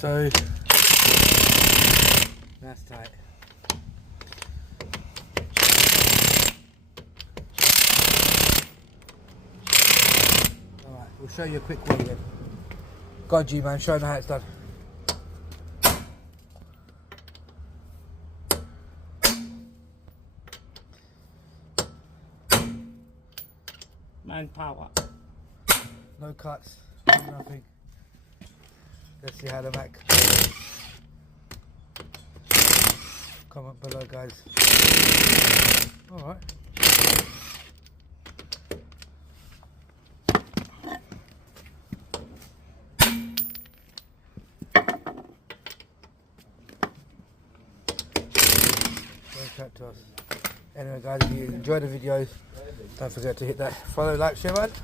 So that's tight. Alright, we'll show you a quick way then. God, G man, show them how it's done. Manpower. No cuts, nothing. Let's see how the Mac. Comment below, guys. Alright. Don't chat to us. Anyway guys, if you enjoyed the video, don't forget to hit that follow, like, share button.